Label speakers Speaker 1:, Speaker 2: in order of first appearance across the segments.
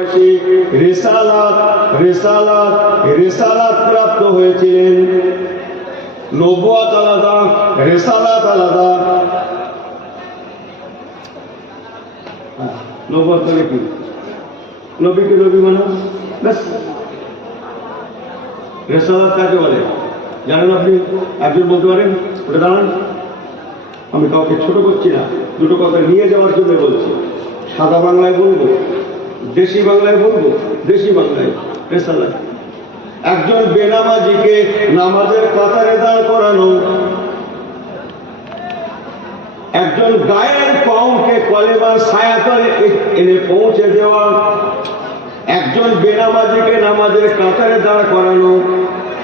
Speaker 1: মানে মানা? কাকে বলে? জানেন আপনি? একজন বলতে পারেন? ওটা দাঁড়ান। আমি কাউকে ছোট করছি না, দুটো কথা নিয়ে যাওয়ার জন্য বলছি। সাদা বাংলায় বলব। দেশি বাংলায় বলব? দেশি বাংলায় একজন বেনামাজিকে নামাজের কাতারে দাঁড় করানো। একজন গায়ের কমকে কলেমার ছায়াতলে এনে পৌঁছে দেওয়া। একজন বেনামাজিকে নামাজের কাতারে দাঁড় করানো।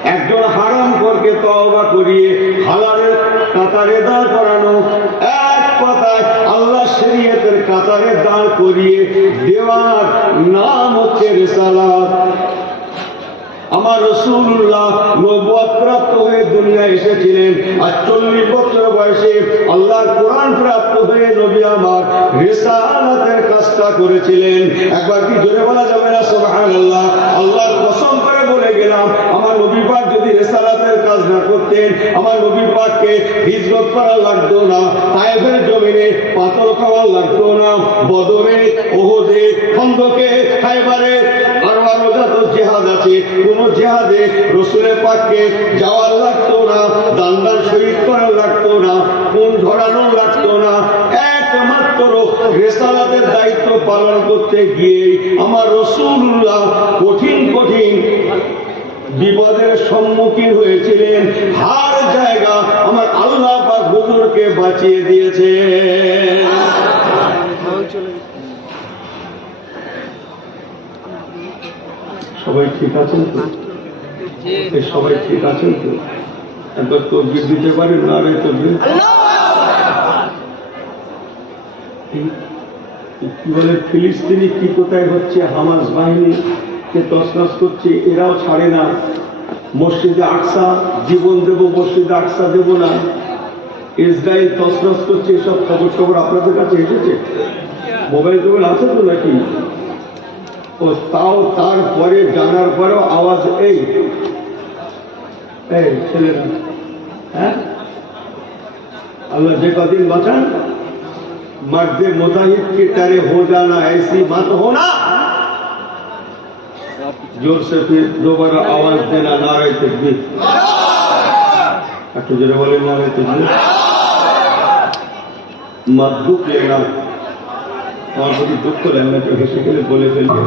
Speaker 1: একজন হারাম করকে তওবা করিয়ে হালালের কাতারে দাঁড় করানো। এক কথায় শরীয়তের কাতারে দাঁড় করিয়ে দেওয়ার নাম হচ্ছে রেসালাত। আমার রসুল্লাহ নবুয়াত প্রাপ্ত হয়ে দুনিয়া এসেছিলেন। আর চল্লিশ বছর বয়সে আল্লাহর কোরআন প্রাপ্ত হয়ে নবী আমার রেসালাতের কাজটা করেছিলেন। একবার কি জোরে বলা যাবে না? সোহান আল্লাহ আল্লাহর করে বলে গেলাম, আমার নবী পাক যদি রেসালাতের কাজ না করতেন, আমার নবী পাককে হিজরত করা লাগতো না তায়েফের জমিনে পাথর খাওয়া লাগতো না, বদরে, ওহদে, খন্দকে, খাইবারে, আরও আরও যত জেহাদ আছে, কোন জেহাদে রসুলের পাককে যাওয়ার লাগতো না, দান্দার শহীদ করার লাগতো না, কোন ধরানো লাগতো না রেসালাতের দায়িত্ব পালন করতে গিয়ে আমার রসুল্লাহ কঠিন কঠিন বিপদের সম্মুখীন হয়েছিলেন। হার জায়গা আমার আল্লাহ বা হুজুরকে বাঁচিয়ে দিয়েছে। সবাই ঠিক আছেন তো? সবাই ঠিক আছেন তো? একবার তসবির দিতে পারেন না রে তসবির কি বলে, ফিলিস্তিনি কি কোথায় হচ্ছে? হামাস বাহিনী কে তসনস করছে, এরাও ছাড়ে না। মসজিদে আকসা, জীবন দেব, মসজিদে আকসা দেব না। ইসরায়েল তসনস করছে, এসব খবর খবর আপনাদের কাছে এসেছে? মোবাইল টোবাইল আছে তো নাকি? ও তাও তারপরে, জানার পরেও আওয়াজ এই। এই ছেলেরা হ্যাঁ? আল্লাহ যে কদিন বাঁচান मर्द मुजाहिद की तरह हो जाना ऐसी मत होना जोर से फिर दोबारा आवाज देना नारे तकबीर একটু জোরে বলেন নারে তকবীর মত দুঃখ লেনা আমার প্রতি দুঃখ লেন না কেউ হেসে গেলে বলে ফেলবে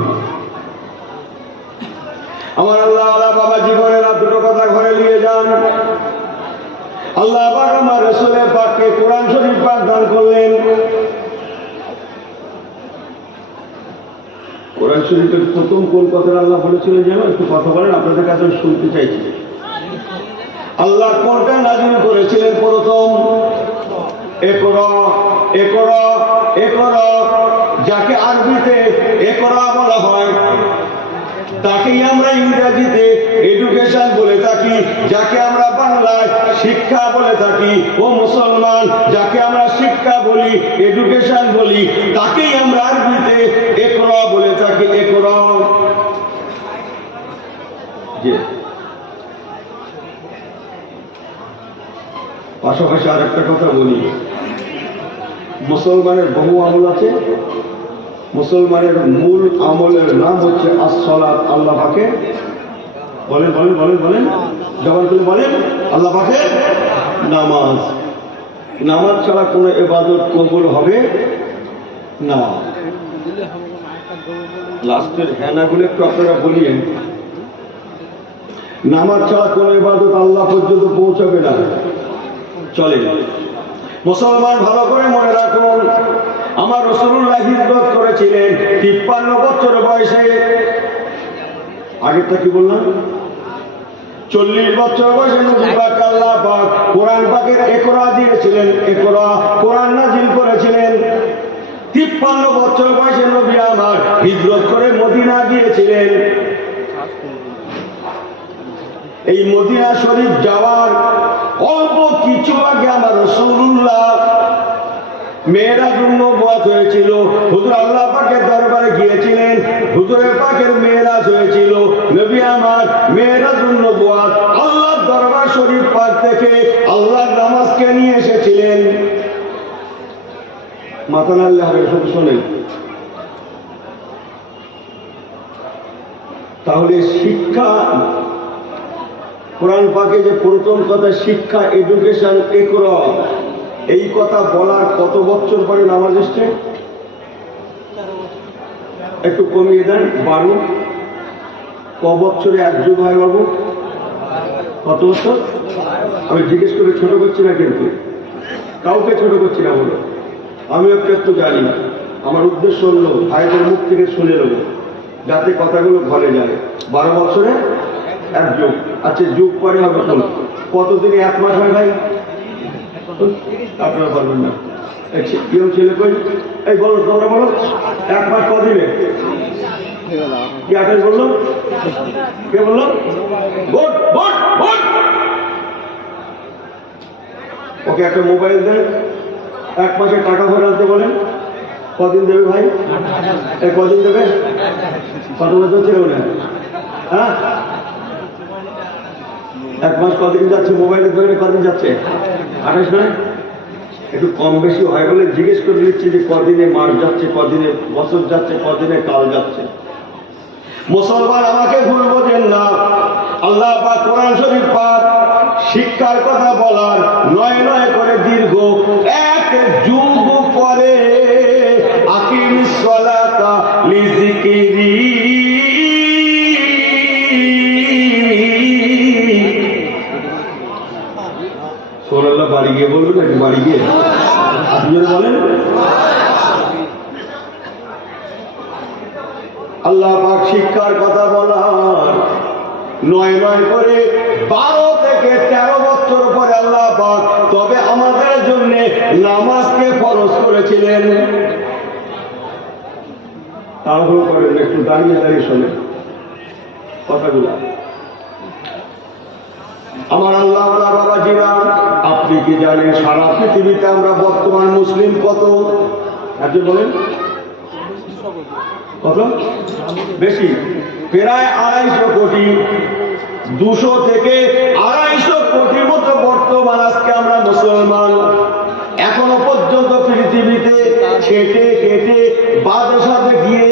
Speaker 1: আমার আল্লাহ আল্লাহ বাবা জীবনের আর দুটো কথা ঘরে নিয়ে যান আল্লাহ পাক আমার রসুলের পাককে কোরআন শরীফ পাক দান করলেন কোরআন শরীফের প্রথম কোন কথাটা আল্লাহ বলেছিলেন যেন একটু কথা বলেন, আপনাদের কাছে শুনতে চাইছি। আল্লাহ কোনটা নাজিল করেছিলেন প্রথম। যাকে আরবিতে একরা বলা হয়, তাকেই আমরা ইংরেজিতে এডুকেশন বলে থাকি। যাকে আমরা বাংলায় শিক্ষা বলে থাকি ও মুসলমান, যাকে আমরা শিক্ষা বলি এডুকেশন বলি, তাকেই আমরা আরবিতে একরা বলে থাকি একরা জি পাশাপাশি আর একটা কথা বলি। মুসলমানের বহু আমল আছে। মুসলমানের মূল আমলের নাম হচ্ছে আসলাত আল্লাহ পাকে। বলেন বলেন বলেন বলেন। জবান করে বলেন, আল্লাহ পাকে নামাজ। নামাজ ছাড়া কোনো এবাদত কবুল হবে না। লাস্টের হ্যানাগুলো একটু আপনারা বলিয়েন। নামাজ ছাড়া কোনো এবাদত আল্লাহ পর্যন্ত পৌঁছাবে না। চলে। মুসলমান ভালো করে মনে রাখুন, আমার রসুল্লাহ হিজরত করেছিলেন তিপ্পান্ন বছর বয়সে। আগেরটা কি বললাম? চল্লিশ বছর বয়সে কোরআন পাকের একরা দিয়েছিলেন, একরা কোরআন নাজিল করেছিলেন। তিপ্পান্ন বছর বয়সে নবী আমার হিজরত করে মদিনা গিয়েছিলেন। এই মদিনা শরীফ যাওয়ার অল্প কিছু আগে আমার রসুল্লাহ মেয়েরা জন্য বধ হয়েছিল হুজুর আল্লাহ পাকের দরবারে গিয়েছিলেন। হুজুরের পাকের মেয়েরাজ হয়েছিল নবী আমার মেয়েরাজ নবুয়াত আল্লাহর দরবার শরীফ পাক থেকে আল্লাহর নামাজকে নিয়ে এসেছিলেন। নাড়লে হবে শুধু শোনেন তাহলে শিক্ষা কোরআন পাকে যে প্রথম কথা শিক্ষা এডুকেশন একরম এই কথা বলার কত বছর পরে নামাজ এসছে? একটু কমিয়ে দেন, বারো। ক বছরে এক যুগ হয় বাবু? কত বছর? আমি জিজ্ঞেস করে ছোট করছি না কিন্তু। কাউকে ছোট করছি না বলো। আমি একটু একটু জানি। আমার উদ্দেশ্য হলো ভাইদের মুখ থেকে শুনে নেব, যাতে কথাগুলো ঘরে যায়। বারো বছরে এক যুগ। আচ্ছা যুগ পরে হবে কতদিনে এক মাস হয় ভাই? আপনারা পারবেন না। কেউ ছেলে কই? এই বলো, তোমরা বলো, এক মাস কদিনে? কি বলল? কে বলল? Vote vote vote! ওকে, একটা মোবাইল দেন। এক মাসে টাকা আনতে বলেন। কদিন দেবে ভাই? কদিন দেবে? কত বছর ছিল না হ্যাঁ? এক মাস কদিন যাচ্ছে? মোবাইলের ধরে কদিন যাচ্ছে? আঠাশ নয় একটু কম বেশি হয় বলে জিজ্ঞেস করে দিচ্ছি যে কদিনে মাস যাচ্ছে, কদিনে বছর যাচ্ছে, কদিনে কাল যাচ্ছে। মুসলমান আমাকে ভুল বোঝেন না। আল্লাহ বা কোরআন শরীফ পাক শিক্ষার কথা বলার নয় নয় করে দীর্ঘ বাড়ি গিয়ে। আপনি যদি বলেন। আল্লাহ পাক শিক্ষার কথা বলার নয় নয় করে বারো থেকে তেরো বছর পরে আল্লাহ পাক তবে আমাদের জন্য নামাজকে ফরজ করেছিলেন। তাড়াহুড়ো করেন, একটু দাঁড়িয়ে দাঁড়িয়ে শোনেন। কথাগুলো আমার আল্লাহ আল্লাহ বাবাজিরা আপনি কি জানেন সারা পৃথিবীতে আমরা বর্তমান মুসলিম কত? একজন বলেন। কত? বেশি। প্রায় আড়াইশো কোটি। দুশো থেকে আড়াইশো কোটির মতো বর্তমান আজকে আমরা মুসলমান। এখনও পর্যন্ত পৃথিবীতে ছেটে কেটে বাদে সাথে গিয়ে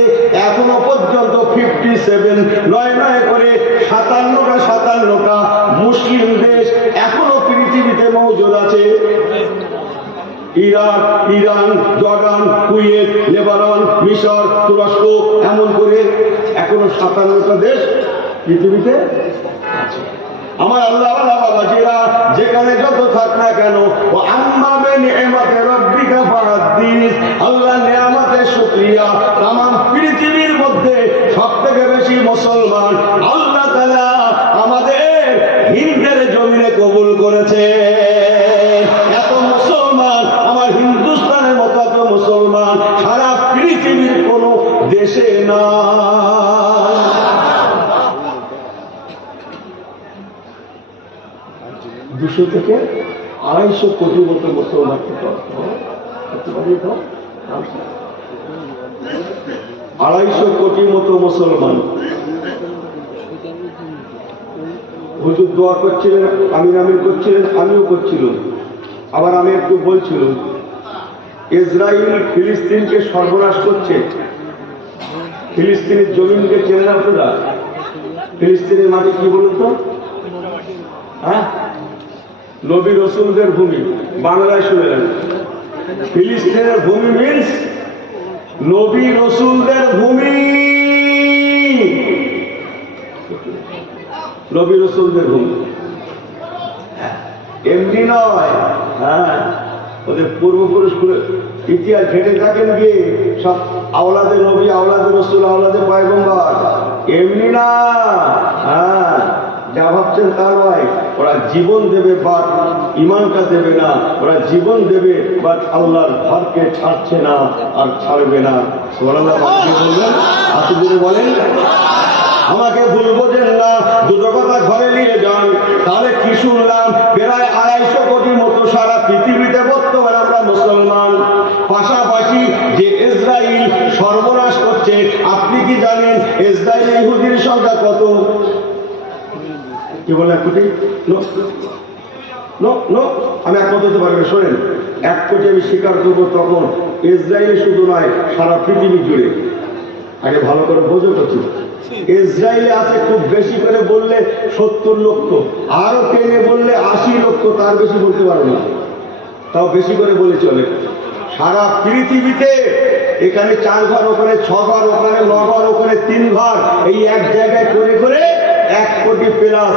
Speaker 1: এখনও পর্যন্ত ফিফটি সেভেন নয় নয় করে সাতান্নটা সাতান্নটা মুসলিম দেশ এখনও পৃথিবীতে মৌজুদ আছে Iraq, Iran, Jordan, Kuwait Lebanon মিশর, তুরস্ক, এমন করে এখনও সাতান্নটা দেশ পৃথিবীতে। আমার আল্লাহ আল্লাহ বাবাজিরা যেখানে যত থাক না কেন ও আম্মা বে নিয়ামতে রব্বিকা ফাহাদ্দিস আল্লাহ নিয়ামতের শুকরিয়া তাম পৃথিবীর মধ্যে সব থেকে বেশি মুসলমান আল্লাহ তাআলা আমাদের হিন্দের জমিনে কবুল করেছে। এত মুসলমান আমার হিন্দুস্তানের মতো, এত মুসলমান সারা পৃথিবীর কোন দেশে না দুশো থেকে আড়াইশো কোটি মতো মুসলমান আড়াইশো কোটি মতো মুসলমান হুজুর দোয়া করছিলেন আমিন আমিন করছিলেন, আমিও করছিলাম। আবার আমি একটু বলছিল ইসরায়েল ফিলিস্তিনকে সর্বনাশ করছে। ফিলিস্তিনের জমিনকে চেনে আপনারা? ফিলিস্তিনের মাটি কি বলুন তো? হ্যাঁ? নবী রসুলদের ভূমি, বাংলায় শুনে নেন। ফিলিস্তিনের ভূমি মিন্স নবী রসুলদের ভূমি। নবী রসুলদের ভূমি এমনি নয়। হ্যাঁ ওদের পূর্বপুরুষ করে ইতিহাস ঘেটে থাকেন গিয়ে সব আওলাদের নবী আওলাদের রসুল আওলাদের পায়গম্বার। এমনি না। হ্যাঁ যা ভাবছেন তা নয় ওরা জীবন দেবে বাট ইমানটা দেবে না, ওরা জীবন দেবে বাট আল্লাহর ঘরকে ছাড়ছে না আর ছাড়বে না। বলবেন? আপনি যদি বলেন। আমাকে ভুল বোঝেন না দুটো কথা ঘরে নিয়ে যান। তাহলে কি শুনলাম? প্রায় আড়াইশো কোটি মতো সারা পৃথিবীতে বর্তমানে আমরা মুসলমান। পাশাপাশি যে ইসরায়েল সর্বনাশ করছে, আপনি কি জানেন ইসরায়েল ইহুদির সংখ্যা কত? কি বলে এক কোটি? নো নো আমি এক কথা পারবে, শোনেন। এক কোটি আমি স্বীকার করব তখন ইসরায়েল শুধু নয়, সারা পৃথিবী জুড়ে। আগে ভালো করে বোঝো কিছু ইসরায়েলে আছে খুব বেশি করে বললে সত্তর লক্ষ, আরও টেনে বললে আশি লক্ষ, তার বেশি বলতে পারব না। তাও বেশি করে বলে চলে। সারা পৃথিবীতে এখানে চার ঘর, ওখানে ছ ঘর, ওখানে ন ঘর, ওখানে তিন ঘর, এই এক জায়গায় করে করে এক কোটি প্লাস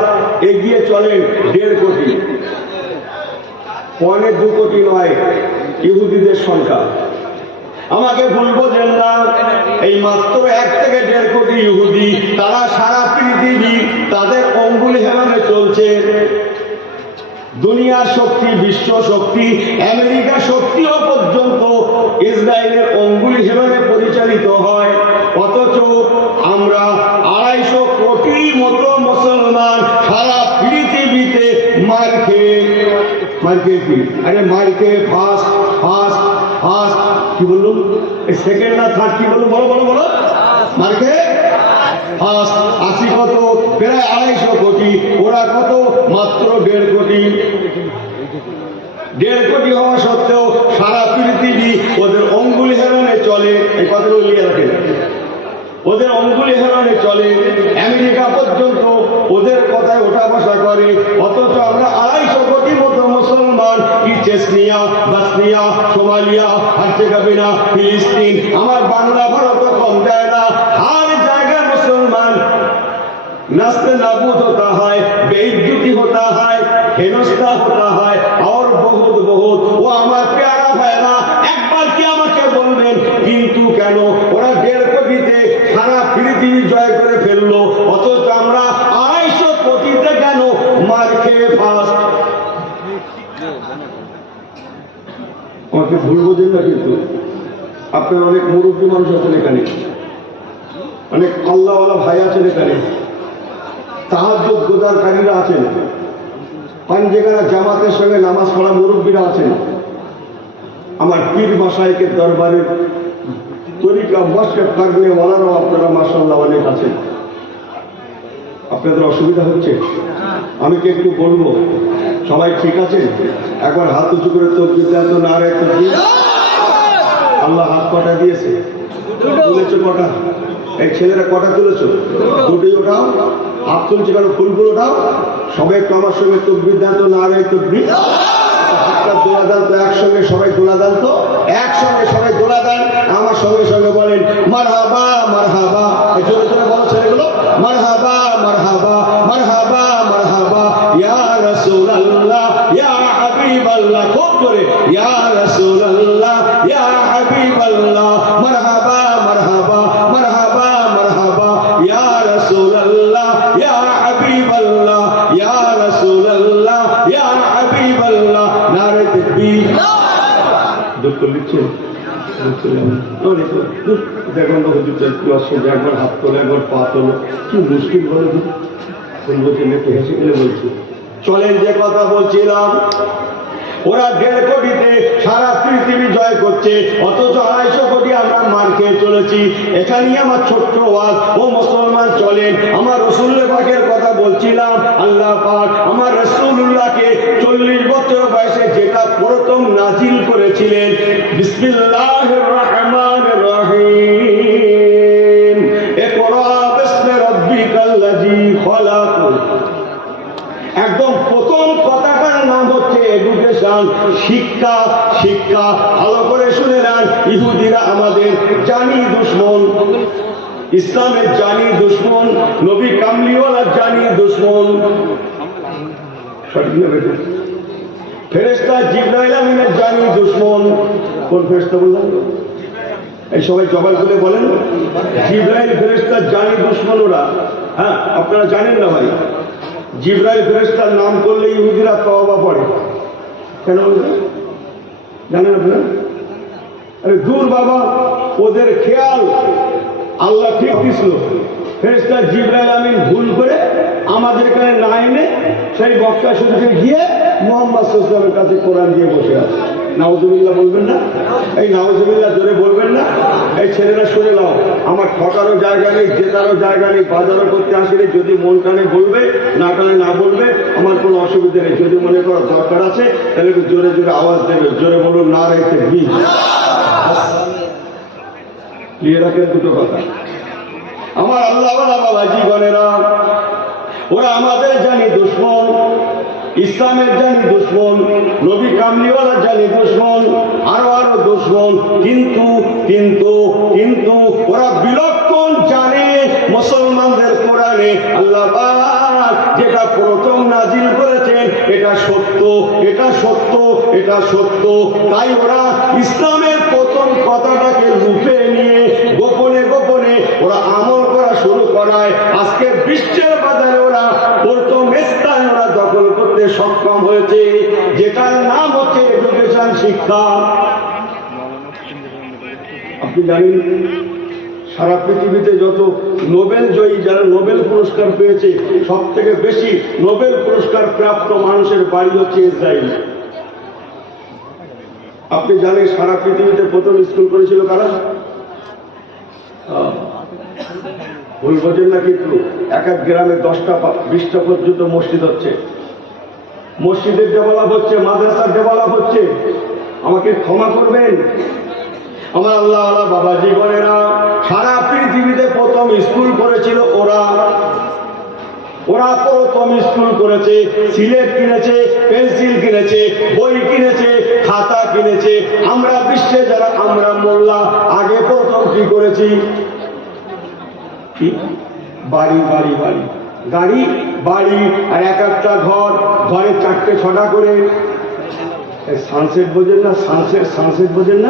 Speaker 1: এগিয়ে চলেন দেড় কোটি। পয়েন্ট দু কোটি নয়, ইহুদিদের সংখ্যা। আমাকে ভুল বোঝেন না। এই মাত্র এক থেকে দেড় কোটি ইহুদি, তারা সারা পৃথিবী তাদের অঙ্গুলি হেলানে চলছে। দুনিয়ার শক্তি, বিশ্ব শক্তি, আমেরিকা শক্তিও পর্যন্ত ইসরায়েলের অঙ্গুলি হেলানে পরিচালিত হয়। অথচ আমরা আড়াইশো কোটি মতো মুসলমান সারা পৃথিবীতে মার খেয়ে মার খেয়ে কি? আরে মার খেয়ে ফার্স্ট ফার্স্ট কি বলল সেকেন্ড না থার্ড কি বলল বলো বলো বলো। মার্কে আশি কত? প্রায় আড়াইশো কোটি। ওরা কত? মাত্র দেড় কোটি। দেড় কোটি হওয়া সত্ত্বেও সারা পৃথিবী ওদের অঙ্গুলি হেরণে চলে। এই কথাগুলো লিখে রাখেন। ওদের অঙ্গুলি হেরনে চলে আমেরিকা পর্যন্ত ওদের কথায় ওঠা বসা করে অথচ আমরা আড়াইশো কোটি মতো মুসলমান কি চেসনিয়া বাসনিয়া সোমালিয়া হার্জেগাবিনা ফিলিস্তিন আমার বাংলা ভারত কম যায় না हर जगह मुसलमान नस्ल नाबूद होता है बेइज्जती होता है হেনস্থা होता है और बहुत बहुत ও আমার প্যারা ভাইরা কিন্তু কেন? ওরা দেড় কোটিতে সারা পৃথিবী জয় করে ফেলল। অথচ আমরা আড়াইশো কোটিতে কেন মার খেয়ে ফার্স্ট আমাকে ভুল বোঝেন না কিন্তু। আপনার অনেক মুরব্বী মানুষ আছেন এখানে। অনেক আল্লাহওয়ালা ভাই আছেন এখানে। তাহাজ গোদারকারীরা আছেন। পাঞ্জেগানা জামাতের সঙ্গে নামাজ পড়া মুরব্বীরা আছেন। আমার পীর মাসাইকের দরবারের তরিকা মস্কে থাকবে ওনারাও আপনারা মাসাল্লাহ অনেক আছেন। আপনাদের অসুবিধা হচ্ছে? আমি কি একটু বলব? সবাই ঠিক আছে একবার হাত উঁচু করে তোর বিদ্যান্ত না রে তোর আল্লাহ হাত কটা দিয়েছে? তুলেছো কটা? এই ছেলেরা কটা তুলেছো? দুটোই ওঠাও। হাত তুলছে কেন? ফুলগুলো ওঠাও সবাই একটু আমার সঙ্গে তকবির দেন তো না রে তকবির হাতটা দোলা দেন তো একসঙ্গে সবাই দোলা দেন তো? একসঙ্গে সবাই দোলা দেন আমার সঙ্গে সঙ্গে বলেন, মারহাবা মারহাবা। জোরে জোরে বলো ছেলেগুলো, মারহাবা একটু আসছে একবার হাত তোলে একবার পা তোলে কি মুশকিল বলে দিন বলছেন একটু হেসে গেলে বলছি চলেন যে কথা বলছিলাম ওরা দেড় কোটিতে সারা পৃথিবী জয় করছে। অথচ আড়াইশো কোটি আমরা মার খেয়ে চলেছি। এখানেই আমার ছোট্ট ওয়াজ, ও মুসলমান চলেন। আমার রসুল্লাহ পাকের কথা বলছিলাম, আল্লাহ পাক আমার রসুল্লাহকে চল্লিশ বছর বয়সে যেটা প্রথম নাজিল করেছিলেন। বিসমিল্লাহ রহমান ইসলামের জানি দুশ্মন, নবী কামলিওয়ালার জানি দুশ্মন। ফেরেশতা জিব্রাইল আমিনের জানি দুশ্মন। কোন ফেরেশতা বললাম এই সবাই জবাই করে বলেন। জিব্রাইল ফেরেশতার জানি দুশ্মন ওরা। হ্যাঁ আপনারা জানেন না ভাই। জিব্রাইল ফেরেশতার নাম করলে ইহুদিরা তওবা পড়ে। কেন জানেন আপনারা? আরে দূর বাবা, ওদের খেয়াল আল্লাহ ঠিক দিছিল ফেরেশতা জিব্রাইল আমিন ভুল করে আমাদের এখানে না এনে সেই বক্তা শরীফে গিয়ে মোহাম্মদ সাল্লামের কাছে কোরআন দিয়ে বসে আছে। নাওজুবিল্লাহ বলবেন না? এই নাওজুবিল্লাহ জোরে বলবেন না? এই ছেলেরা শুনে নাও, আমার ঠকারও জায়গা নেই, জেতারও জায়গা নেই, বাজারও করতে আসলে যদি মন কানে বলবে, না কানে না বলবে, আমার কোনো অসুবিধা নেই। যদি মনে করো দরকার আছে, তাহলে জোরে জোরে আওয়াজ দেবে জোরে বলুন না রেখে বি ক্লিয়ার রাখেন দুটো কথা। আমার আল্লাহ বাবা জীবনেরা, ওরা আমাদের জানি দুশ্মন, ইসলামের জানি দুশ্মন, নবী কামলিওয়ালা জানি দুশ্মন, আরও আরও দুশ্মন। কিন্তু কিন্তু কিন্তু ওরা বিলক্ষণ জানে মুসলমানদের কোরআনে আল্লাহ যেটা প্রথম নাজিল করেছেন, এটা সত্য এটা সত্য এটা সত্য। তাই ওরা ইসলামের প্রথম কথাটাকে লুপে করায় আজকে বিশ্বের বাজারে ওরা প্রথম স্থানে ওরা দখল করতে সক্ষম হয়েছে, যেটার নাম হচ্ছে এডুকেশন শিক্ষা। আপনি জানেন, সারা পৃথিবীতে যত নোবেল জয়ী, যারা নোবেল পুরস্কার পেয়েছে সব থেকে বেশি নোবেল পুরস্কার প্রাপ্ত মানুষের বাড়ি হচ্ছে ইসরায়েল। আপনি জানেন, সারা পৃথিবীতে প্রথম স্কুল করেছিল কারা? ভুল বোঝেন না কিন্তু এক এক গ্রামে দশটা বিশটা পর্যন্ত মসজিদ হচ্ছে। মসজিদের ডেভেলপ হচ্ছে, মাদ্রাসার ডেভেলপ হচ্ছে। আমাকে ক্ষমা করবেন। আমার আল্লাহ আল্লাহ বাবা জীবনেরা সারা পৃথিবীতে প্রথম স্কুল করেছিল ওরা। ওরা প্রথম স্কুল করেছে, সিলেট কিনেছে, পেন্সিল কিনেছে, বই কিনেছে, খাতা কিনেছে। আমরা বিশ্বে যারা, আমরা মোল্লা, আগে প্রথম কি করেছি? বাড়ি বাড়ি বাড়ি। গাড়ি, বাড়ি, আর এক একটা ঘর, ঘরে চারটে, ছটা করে। সানসেট বোঝেন না? সানসেট সানসেট বোঝেন না?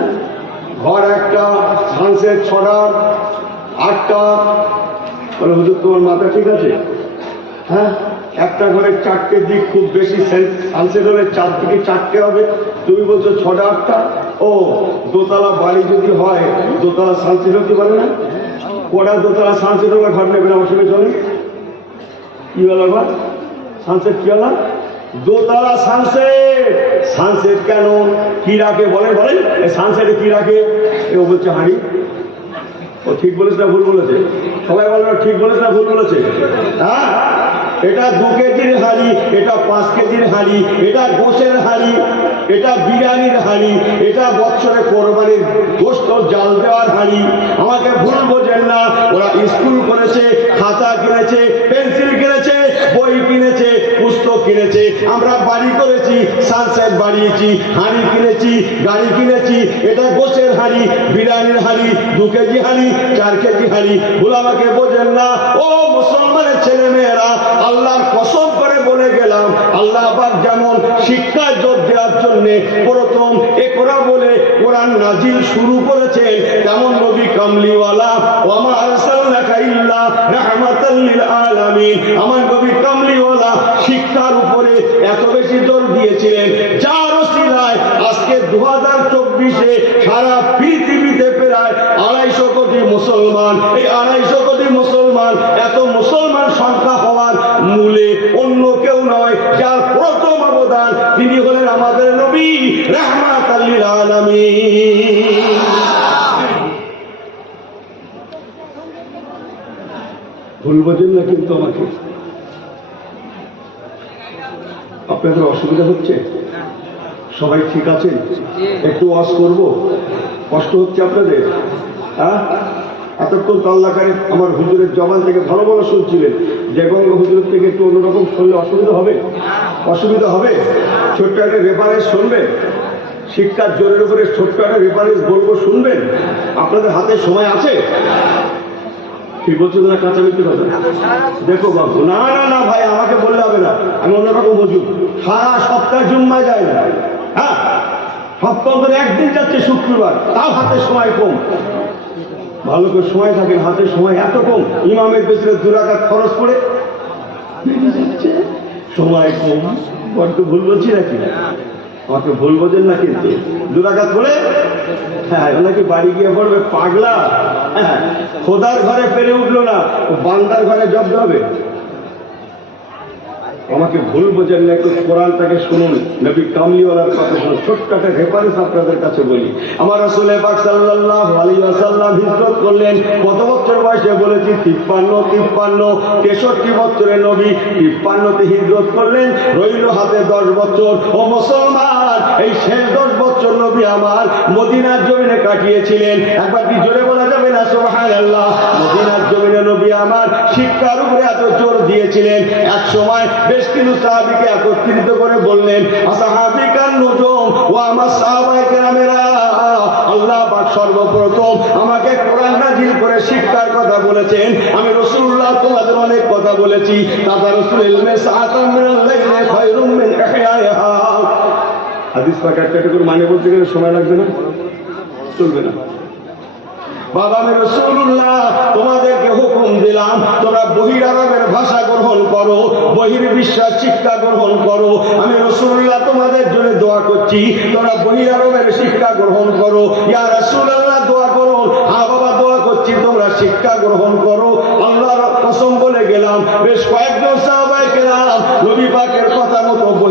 Speaker 1: ঘর একটা সানসেট ছটা, আটটা। বলে, হুজুর, তোমার মাথা ঠিক আছে? হ্যাঁ? একটা ঘরের চারটে দিক খুব বেশি সানসেট হলে চার দিকে চারটে হবে। তুমি বলছো ছটা, আটটা। ও, দোতলা বাড়ি যদি হয়, দোতলা সানসেট হতে পারে না? কটা দোতলা সানসেট হলে, ঘর নেবে আমার সঙ্গে চলে কি হলো এবার সানসেট কি হলো? দোতলা সানসেট সানসেট কেন? কি রাখে? বলেন বলেন। সানসেটে কি রাখে? ও বলছে, হাঁড়ি। ও ঠিক বলেছে না ভুল বলেছে? সবাই বলে ঠিক বলেছে না ভুল বলেছে? হ্যাঁ? এটা দু কেজির হাড়ি, এটা পাঁচ কেজির হাড়ি, এটা গোসের হাড়ি, এটা বিরিয়ানির হাড়ি, এটা বছরে কোরবানির গোস্ত জাল দেওয়ার হাড়ি আমাকে ভুল বোঝেন না ওরা স্কুল করেছে খাতা কিনেছে পেন্সিল কিনেছে বই কিনেছে পুস্তক কিনেছে আমরা বাড়ি করেছি সানসেট বাড়িয়েছি, হাঁড়ি কিনেছি, গাড়ি কিনেছি, এটা গোসের হাঁড়ি বিরিয়ানির হাঁড়ি, দু কেজি হাঁড়ি, চার কেজি হাঁড়ি। গুলামাকে বোঝেন না। ও মুসলমানের ছেলে মেয়েরা আল্লাহর কসম করে বলে গেলাম, আল্লাহ আবার যেমন শিক্ষা যোগ্য জন্য প্রথম বলে কোরআন নাজিল শুরু তেমন নবী কামলিওয়ালা ইল্লা রাহমাতাল লিল আলামিন। আমার নবী কামলিওয়ালা শিক্ষার উপরে এত বেশি জোর দিয়েছিলেন। যার ওসিলায় আজকে দু হাজার চব্বিশে সারা পৃথিবীতে প্রায় আড়াইশো কোটি মুসলমান। এই আড়াইশো কোটি মুসলমান, এত মুসলমান সংখ্যা হওয়ার মূলে অন্য কেউ নয়, যার প্রথম অবদান তিনি হলেন আমাদের নবী রহমাত ভুল বোঝেন না কিন্তু আমাকে। আপনাদের অসুবিধা হচ্ছে? সবাই ঠিক আছেন? একটু ওয়াশ করব? কষ্ট হচ্ছে আপনাদের? হ্যাঁ? এতক্ষণ তাল্লাকারে আমার হুজুরের জবান থেকে ভালো ভালো শুনছিলেন। দেবঙ্গ হুজুরের থেকে একটু অন্যরকম শুনলে অসুবিধা হবে? অসুবিধা হবে? ছোট্ট একটা রেফারেন্স শুনবেন? শিক্ষার জোরের উপরে ছোট্ট একটা রেফারেন্স বলব, শুনবেন? আপনাদের হাতে সময় আছে? ঠিক বলছো না কাঁচা মিথ্যে কথা? দেখো বাবু, না না না ভাই, আমাকে বললে হবে না। আমি অন্যরকম বুঝুক সারা সপ্তাহ জুম্মা যায় না। হ্যাঁ? সপ্তাহ একদিন যাচ্ছে শুক্রবার। তাও হাতে সময় কম। ভালো করে সময় থাকে, হাতে সময় এত কম। ইমামের পেছনে দুরাকাত খরচ করে সময় কম। বড্ড ভুল বলছি নাকি? আমাকে ভুল বোঝেন না কিন্তু দুরাঘাত বলে? হ্যাঁ ওনাকে বাড়ি গিয়ে বলবে, পাগলা। হ্যাঁ খোদার ঘরে পেরে উঠল না বান্দার ঘরে জব্দ হবে। আমাকে ভুল বোঝেন না একটু কোরআনটাকে শুনুন। নবী কামলিওয়ালার কথা শুনুন। ছোট্ট একটা রেফারেন্স আপনাদের কাছে বলি। আমার আসলে পাক আলাইহি ওয়াসাল্লাম হিজরত করলেন। কত বছর বয়সে বলেছি? তিপ্পান্ন তিপ্পান্ন, তেষট্টি বছরে নবী তিপ্পান্নতে হিজরত করলেন। রইল হাতে দশ বছর। ও মুসলমান, এই শেষ দশ বছর নবী আমার মদিনার জমিনে কাটিয়েছিলেন। একবার কি জোরে বলা যাবে না? সুবহানাল্লাহ। মদিনার জমিনে নবী আমার শিক্ষার উপরে এত জোর দিয়েছিলেন। এক সময় বেশ কিছু সাহাবিকে একত্রিত করে বললেন সাহাবিকার নজম ও আমার সাহাবাই কেরামেরা, আল্লাহ পাক সর্বপ্রথম আমাকে কোরআন নাজিল করে শিক্ষার কথা বলেছেন। আমি রসুল্লাহ তোমাদের অনেক কথা বলেছি। তাতা রসুল হাদিস পাক একটা একটা করে মানে বলতে গেলে সময় লাগবে না? চলবে না। বাবা তোমাদেরকে হুকুম দিলাম, তোমরা বহির ভাষা গ্রহণ করো বহির বিশ্বাস শিক্ষা গ্রহণ করো। আমি রসুল্লাহ, তোমাদের জন্য দোয়া করছি, তোমরা বহির আরবের শিক্ষা গ্রহণ করো। ইয়া দোয়া করো। হ্যাঁ বাবা, দোয়া করছি, তোমরা শিক্ষা গ্রহণ করো। আল্লাহর কসম বলে গেলাম, বেশ কয়েকজন সাহাবাই গেলাম নবী পাকের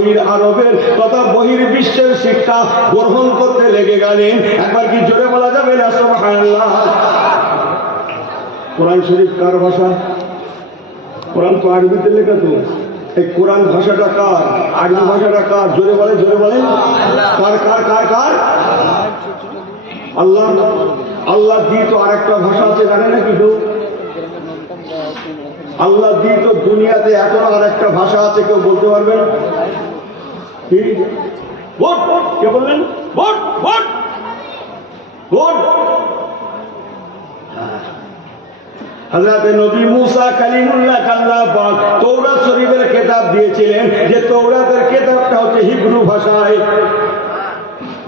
Speaker 1: বহির আরবের তথা বহির বিশ্বের শিক্ষা গ্রহণ করতে লেগে গেলেন। একবার কি জোরে বলা যাবে না? সুবহানাল্লাহ। কোরআন শরীফ কার ভাষা? কোরআন তো আরবিতে লেখা তো। এই কোরআন ভাষাটা কার? আরবি ভাষাটা কার? জোরে বলে জোরে বলে। কার কার কার কার? আল্লাহ আল্লাহ দিয়ে তো আরেকটা ভাষা আছে, জানে না কিন্তু আল্লাহ দিয়ে তো দুনিয়াতে এখনও আর একটা ভাষা আছে, কেউ বলতে পারবেন দিয়েছিলেন যে হচ্ছে হিব্রু ভাষায়।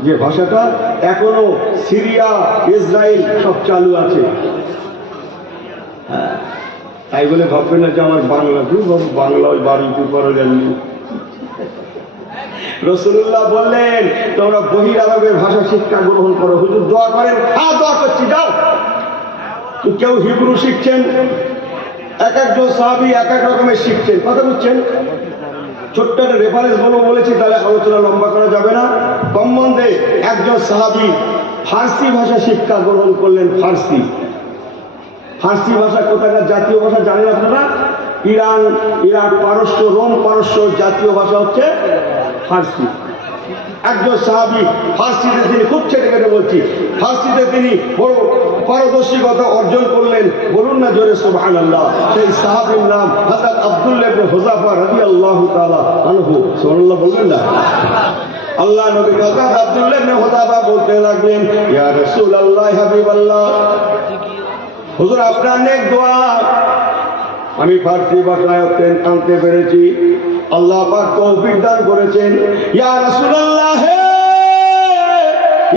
Speaker 1: যে ভাষাটা এখনও সিরিয়া ইসরায়েল সব চালু আছে। হ্যাঁ, তাই বলে ভাববেন না যে আমার বাংলা বাংলা ওই বাড়ি করে জানি রসুল্লাহ বললেন, তোমরা বহির আরবের ভাষা শিক্ষা গ্রহণ করো। হুজুর, দোয়া করেন। হ্যাঁ দোয়া করছি, যাও। কেউ হিব্রু শিখছেন? এক একজন সাহাবি এক এক রকমের শিখছেন। কথা বুঝছেন? ছোট্ট একটা রেফারেন্স বলব, বলেছি, তাহলে আলোচনা লম্বা করা যাবে না। সম্বন্ধে একজন সাহাবি ফার্সি ভাষা শিক্ষা গ্রহণ করলেন ফার্সি। ফার্সি ভাষা কোথাকার জাতীয় ভাষা জানেন আপনারা? ইরান, ইরাক পারস্য, রোম পারস্য জাতীয় ভাষা হচ্ছে ফার্সি। একজন সাহাবি ফার্সিতে তিনি খুব ছেড়ে কেটে বলছি, ফার্সিতে তিনি বড় পারদর্শিকতা অর্জন করলেন। বলুন না জোরে সুবহান আল্লাহ সেই সাহাবির নাম হাসান আব্দুল্লাহ ইবনে হুযাফা রাদিয়াল্লাহু তাআলা আনহু। সুবহানাল্লাহ বলবেন না? আল্লাহ নবী হযরত আব্দুল্লাহ বলতে লাগলেন, ইয়া রাসূলুল্লাহ হাবিবাল্লাহ। হুজুর, আপনার নেক দোয়া। আমি ফার্সি ভাষায় আনতে পেরেছি। আল্লাহ পাক তৌফিক দান করেছেন। ইয়া রাসূলুল্লাহ, হে!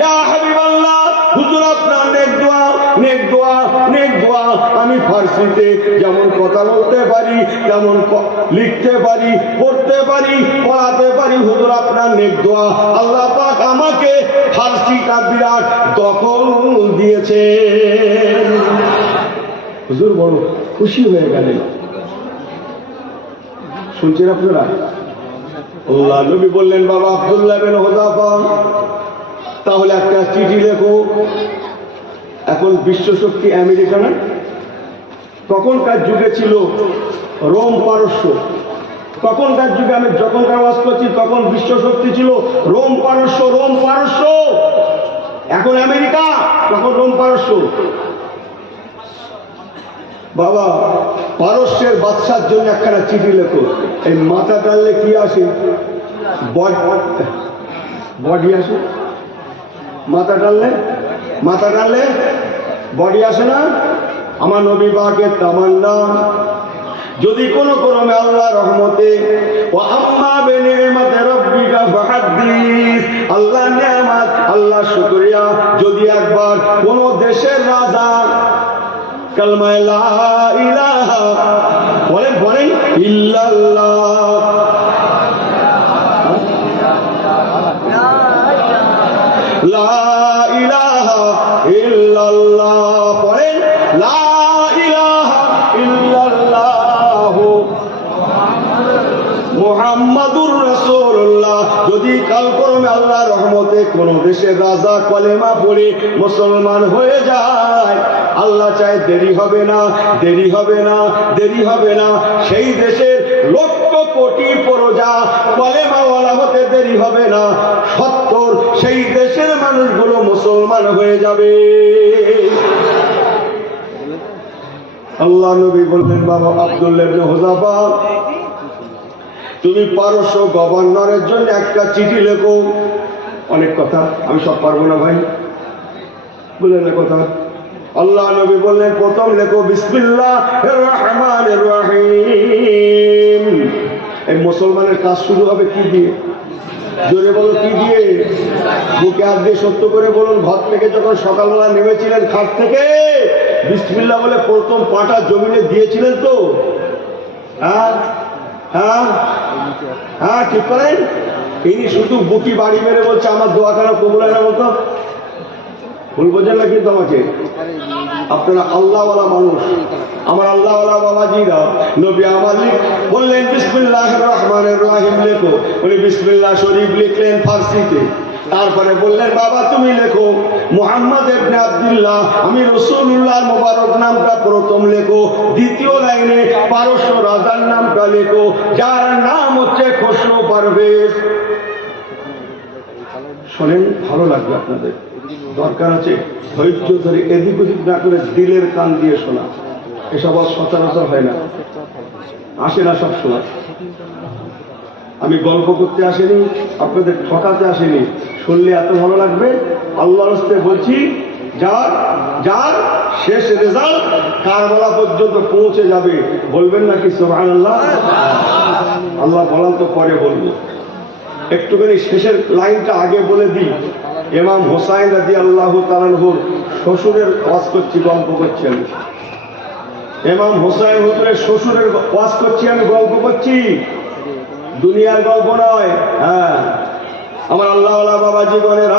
Speaker 1: ইয়া হাবিবাল্লাহ, হুজুর, আপনার নেক দোয়া নেক দোয়া নেক দোয়া। আমি ফার্সিতে যেমন কথা বলতে পারি, তেমন লিখতে পারি, পড়তে পারি, পড়াতে পারি, হুজুর, আপনার নেক দোয়া। আল্লাহ পাক আমাকে ফার্সিটা বিরাট দখল দিয়েছে হুজুর বড় খুশি হয়ে গেলেন। শুনছেন আপনারা? আল্লাহ নবী বললেন, বাবা আব্দুল্লাহ বিন হুযাফা, তাহলে একটা চিঠি লেখো। এখন বিশ্বশক্তি আমেরিকা না? তখনকার যুগে ছিল রোম পারস্য। তখনকার যুগে আমি যখন কাজ করছি, তখন বিশ্বশক্তি ছিল রোম পারস্য রোম পারস্য। এখন আমেরিকা, তখন রোম পারস্য। বাবা, পারস্যের বাদশার জন্য একখানা চিঠি লেখো। এই মাথা টানলে কি আসে? বডি আসে? মাথা টানলে? মাথা টানলে বডি আসে না? আমার নবী বাকের তামান্না। যদি কোনো ক্রমে আল্লাহ রহমতে, ও আম্মা রব্বিকা ফাহাদ্দিস আল্লাহ আল্লাহ শুকরিয়া। যদি একবার কোন দেশের রাজা বলেন বলেন যদি কাল আল্লাহ রহমতে কোন দেশে রাজা কলেমা পড়ে মুসলমান হয়ে যায় আল্লাহ চায় দেরি হবে না, দেরি হবে না, দেরি হবে না। সেই দেশের লক্ষ কোটি প্রজা কলেমাওয়ালা হতে দেরি হবে না। সত্তর সেই দেশের মানুষগুলো মুসলমান হয়ে যাবে। আল্লাহ নবী বললেন, বাবা আব্দুল্লাহ হুযাফা, তুমি পারস্য গভর্নরের জন্য একটা চিঠি লেখো। অনেক কথা, আমি সব পারব না ভাই। বললেন কথা আল্লাহ নবী বললেন, প্রথম লেখো, বিসমিল্লাহ রহমান রহিম। এই মুসলমানের কাজ শুরু হবে কি দিয়ে? জোরে বলো, কি দিয়ে? বুকে হাত দিয়ে সত্য করে বলুন, ঘর থেকে যখন সকালবেলা নেমেছিলেন খাট থেকে, বিসমিল্লাহ বলে প্রথম পাটা জমিনে দিয়েছিলেন তো? হ্যাঁ? হ্যাঁ? হ্যাঁ ঠিক করেন? ইনি শুধু বুকি বাড়ি মেরে বলছে, আমার দোয়াখানা কবুল হয় না বলতো? ভুল বোঝেন না কিন্তু আমাকে। আপনারা আল্লাহওয়ালা মানুষ। আমার আল্লাহওয়ালা বাবাজিরা, নবী আমার বললেন বিসমিল্লাহ রহমানের রহিম লেখো। উনি বিসমিল্লাহ শরীফ লিখলেন ফার্সিতে। তারপরে বললেন, বাবা, তুমি লেখো, মোহাম্মদ ইবনে আব্দুল্লাহ, আমি রসুল্লাহ মোবারক নামটা প্রথম লেখো, দ্বিতীয় লাইনে পারস্য রাজার নামটা লেখো, যার নাম হচ্ছে খসরু পারভেজ। শোনেন, ভালো লাগবে আপনাদের। দরকার আছে। ধৈর্য ধরে এদিক ওদিক না করে দিলের কান দিয়ে শোনা। এসব আর সচরাচর হয় না। আসে না সব সময়। আমি গল্প করতে আসেনি, আপনাদের ঠকাতে আসেনি। শুনলে এত ভালো লাগবে। আল্লাহ হস্তে বলছি, যার যার শেষ রেজাল্ট কারবালা পর্যন্ত পৌঁছে যাবে। বলবেন নাকি সোহান আল্লাহ আল্লাহ বলার তো পরে বলব। একটুখানি শেষের লাইনটা আগে বলে দিই। এমাম হোসাইন রাজি আল্লাহ তালানহুর শ্বশুরের ওয়াজ করছি, গল্প করছি আমি। এমাম হোসাইন হুজুরের শ্বশুরের ওয়াজ করছি, আমি গল্প করছি। দুনিয়ার গল্প নয় হ্যাঁ। আমার আল্লাহ বাবা জীবনের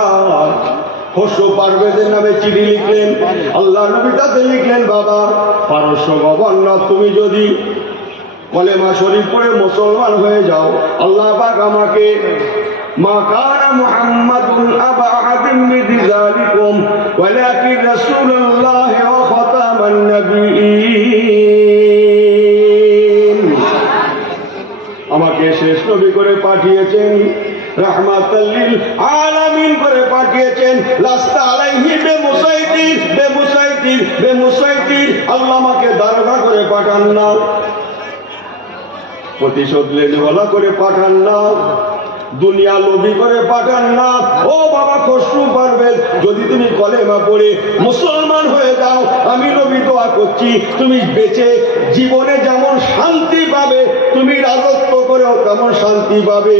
Speaker 1: হর্ষ পারভেজের নামে চিঠি লিখলেন আল্লাহ নবী তাতে লিখলেন, বাবা, পারস্য গভর্নর, তুমি যদি কলেমা শরীফ পড়ে মুসলমান হয়ে যাও, আল্লাহ পাক আমাকে আবা আহাদিন মিন যালিকুম, ওয়ালাকিন রাসূলুল্লাহ ওয়া খাতামান নাবিয়্যিন আমাকে শেষ নবী করে পাঠিয়েছেন, রাহমাতাল্লিল আলামিন করে পাঠিয়েছেন, লাস্তা আলাইহি বে মুসাইতির বে মুসাইতির বে মুসাইতির আল্লাহ আমাকে দারোগা করে পাঠান না প্রতিশোধ লেনেওয়ালা করে পাঠান না দুনিয়া লোভি করে পাঠান না। ও বাবা খসরু পারবে যদি তুমি কলেমা পড়ে মুসলমান হয়ে যাও আমি রবি দোয়া করছি তুমি বেঁচে জীবনে যেমন শান্তি পাবে তুমি রাজত্ব করেও তেমন শান্তি পাবে।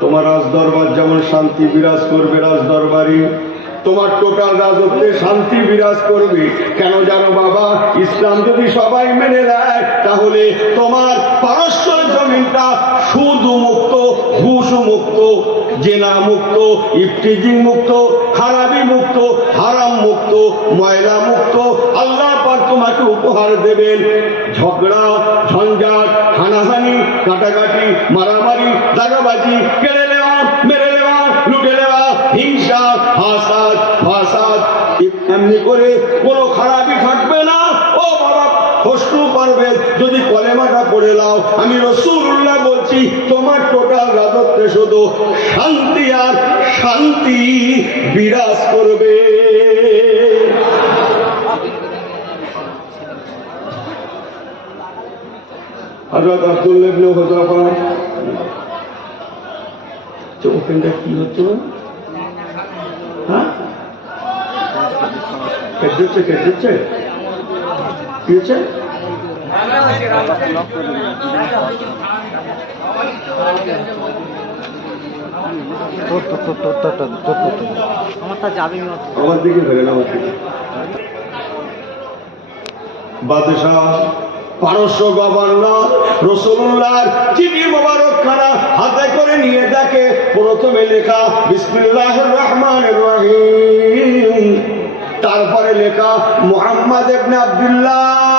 Speaker 1: তোমার রাজ দরবার যেমন শান্তি বিরাজ করবে রাজ দরবারি তোমার টোটাল রাজত্বে শান্তি বিরাজ করবে। কেন জানো বাবা? ইসলাম যদি সবাই মেনে নেয়, তাহলে তোমার পারস্যর জমিনটা সুদ মুক্ত ঘুষ মুক্ত জেনা মুক্ত ইফটিজিং মুক্ত খারাপি মুক্ত হারাম মুক্ত ময়লা মুক্ত আল্লাহ পাক তোমাকে উপহার দেবেন। ঝগড়া, ঝঞ্ঝাট, হানাহানি, কাটাকাটি, মারামারি, দাগাবাজি, কেড়ে নেওয়া, মেরে নেওয়া, লুটে নেওয়া, হিংসা ফাসাদ এমনি করে কোনো খারাপই থাকবে না। ও বাবা খসরু পারবে যদি কলেমাটা পড়ে নাও, আমি রসুল্লাহ বলছি, তোমার টোটাল রাজত্বে শুধু শান্তি আর শান্তি বিরাজ করবে। আব্দুল্লাহ ইবনে কি হচ্ছে হ্যাঁ কেটে দিচ্ছে কেটে দিচ্ছে কি হচ্ছে
Speaker 2: তোর তোর তোর তোর তোর তোর তোর
Speaker 1: আমার দিকে আমার দিকে। বাদশাহ পারস্য গভর্নর রসুল্লাহর চিঠি মোবারক খানা হাতে করে নিয়ে দেখে প্রথমে লেখা বিসমিল্লাহ রহমান রহিম। তারপরে লেখা মোহাম্মদ এবনে আব্দুল্লাহ।